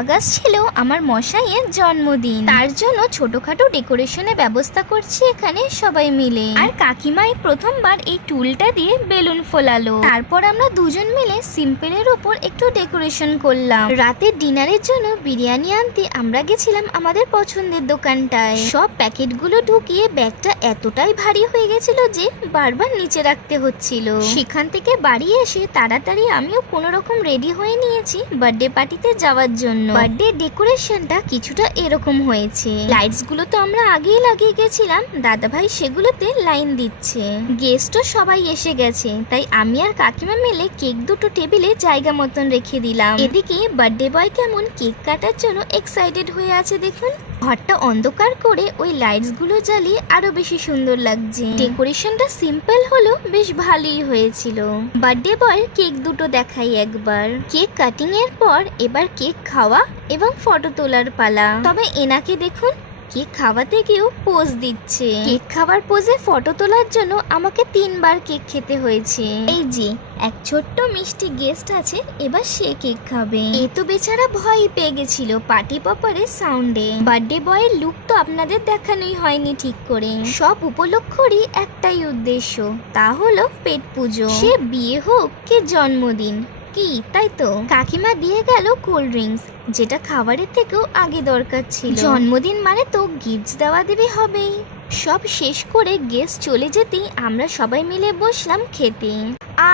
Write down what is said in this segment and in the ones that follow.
August ছিল আমার মশাইয়ের জন্মদিন, তার জন্য ছোটখাটো ডেকোরেশনের ব্যবস্থা করছি এখানে সবাই মিলে। আর কাকিমাই প্রথমবার এই টুলটা দিয়ে বেলুন ফোলালো, তারপর আমরা দুজন মিলে সিম্পলের উপর একটু ডেকোরেশন করলাম। রাতের ডিনারের জন্য বিরিয়ানি আনতে আমরা গেছিলাম আমাদের পছন্দের দোকানটায়। সব প্যাকেটগুলো ঢুকিয়ে ব্যাগটা এতটাই ভারী হয়ে গেছিল যে বারবার নিচে রাখতে হচ্ছিল। সেখান থেকে বাড়ি এসে তাড়াতাড়ি আমিও কোনো রকম রেডি হয়ে নিয়েছি বার্থডে পার্টিতে যাওয়ার জন্য। বার্থডে ডেকোরেশনটা কিছুটা এরকম হয়েছে। লাইটস গুলো তো আমরা আগেই লাগিয়ে গেছিলাম, দাদাভাই সেগুলোতে লাইন দিচ্ছে। গেস্টও সবাই এসে গেছে, তাই আমি আর কাকিমা মিলে কেক দুটো টেবিলে জায়গা মতন রেখে দিলাম। এদিকে বার্থডে বয় কেমন কেক কাটার জন্য এক্সাইটেড হয়ে আছে দেখুন। ঘরটা অন্ধকার করে ওই লাইটস গুলো জ্বালিয়ে আরো বেশি সুন্দর লাগছে। ডেকোরেশনটা সিম্পল হলো বেশ ভালোই হয়েছিল। বার্থডে বয়ের কেক দুটো দেখাই একবার। কেক কাটিং এর পর এবার কেক খাওয়া এবং ফটো তোলার পালা। তবে এনাকে দেখুন, কেক খাওয়াতে গিয়েও পোজ দিচ্ছে। কেক খাওয়ার পোজে ফটো তোলার জন্য আমাকে 3 বার কেক খেতে হয়েছে। এই যে এক ছোট্ট মিষ্টি গেস্ট আছে, এবার সে কেক খাবে। এ তো বেচারা ভয় পেয়ে গেছিল পার্টি পপারের সাউন্ডে। বার্থডে বয়ের লুক তো আপনাদের দেখানোই হয়নি ঠিক করে। সব উপলক্ষরই একটাই উদ্দেশ্য, তা হলো পেট পুজো। সে বিয়ে হোক কি জন্মদিন, কি তাই তো। কাকিমা দিয়ে গেল কোল্ড ড্রিঙ্কস, যেটা খাবারের থেকেও আগে দরকার ছিল। জন্মদিন মানে তো গিফটস দেওয়া দেবে হবেই। সব শেষ করে গেস্ট চলে যেতেই আমরা সবাই মিলে বসলাম খেতে।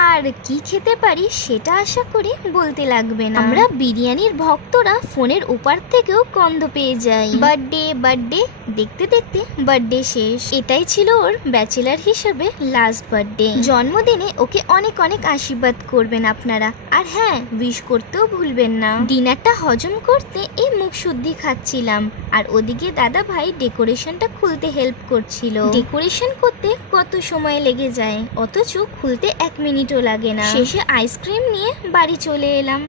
আর কি খেতে পারি সেটা আশা করি বলতে লাগবে না। আমরা বিরিয়ানির ভক্তরা ফোনের ওপার থেকেও গন্ধ পেয়ে যাই। বার্থডে বার্থডে দেখতে দেখতে বার্থডে শেষ। এটাই ছিল ওর ব্যাচেলার হিসেবে লাস্ট বার্থডে। জন্মদিনে ওকে অনেক অনেক আশীর্বাদ করবেন আপনারা, আর হ্যাঁ উইশ করতেও ভুলবেন না। ডিনারটা হজম করতে এই মুখ শুদ্ধি খাচ্ছিলাম, আর ওদিকে দাদা ভাই ডেকোরেশনটা খুলতে হেল্প করছিল। ডেকোরেশন করতে কত সময় লেগে যায়, অথচ খুলতে 1 মিনিটও লাগে না। শেষে আইসক্রিম নিয়ে বাড়ি চলে এলাম।